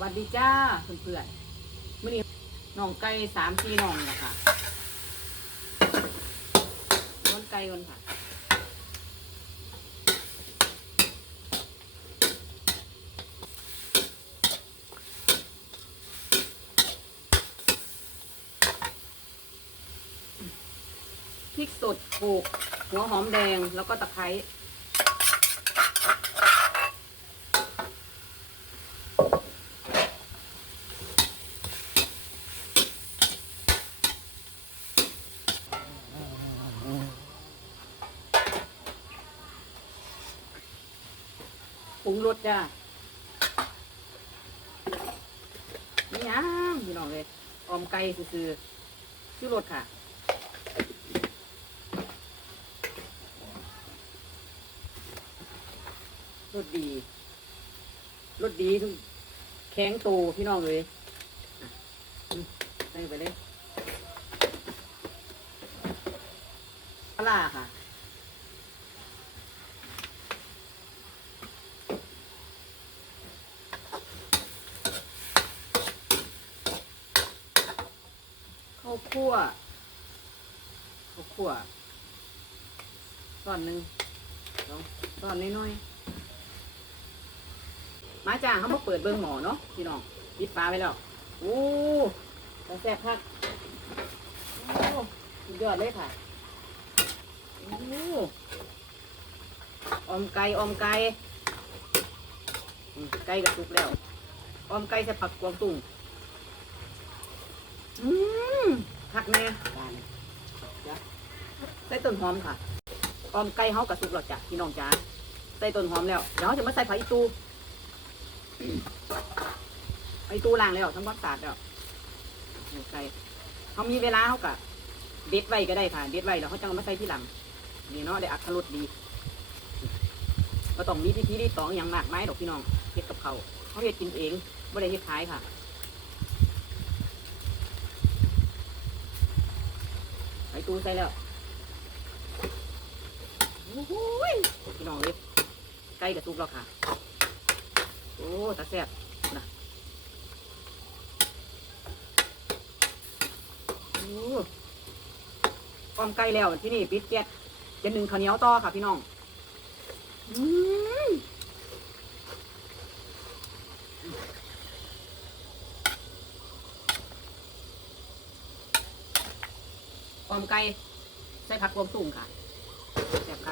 วัสดีจ้าเพื่อนๆมื่อนี้น้องไก่สามสี่น้องนะคะล้วนไก่ก่อนค่ะพริกสดโขกหัวหอมแดงแล้วก็ตะไคร้ ปรุงรสจ้านี่ยังพี่น้องเลยออมไก่ซื่อๆชื่อรสค่ะรสดีรสดีทุกแข็งโตพี่น้องเลยอะอืมใส่ไปเลยปลาค่ะาวคั่วข้าวคั่วตอนหนึ่งสองตอนน้อยๆมาจ้าเขามาเปิดเบิ้งหมอเนาะพี่น้องปิดฟ้าไปแล้วโอ้แต่แซ่บพักโอ้สุดยอดเลยค่ะโอ้ออมไก่ออมไก่ไก่กระตุกแล้วออมไก่ใส่ผักกวางตุ้ง อืมผักแน่บานเดี๋ยวใส่ต้นหอมค่ะออมไก่เฮากระสุกแล้วจ้ะพี่น้องจ้าใส่ต้นหอมแล้วเดี๋ยวเราจะมาใส่ผักอีตูผักอีตูล้างแล้วทำความสะอาดแล้วเอาใส่เขามีเวลาเขากะเด็ดไว้ก็ได้ค่ะ เด็ดไว้แล้วเขาจะเอามาใส่ที่หลังนี่เนาะได้อัตรสดีก็ต้องมีพิธีรีตองอย่างมากมายดอกพี่น้องเฮ็ดกับเขาวเขาเฮ็ดกินเองไม่ได้เฮ็ดขายค่ะ ไอ ตูใส่แล้วโอ้ยพี่น้องเลยใกล้กับตุกแล้วค่ะ โอ้ตาแซ่บนะโอ้ความไกล้แล้วที่นี่ปิดแก๊สจะหนึ่งข้าวเหนียวต่อค่ะพี่น้อง อืม ความไกลใส่ผักรวมตุ่งค่ะแซ่บค่ะ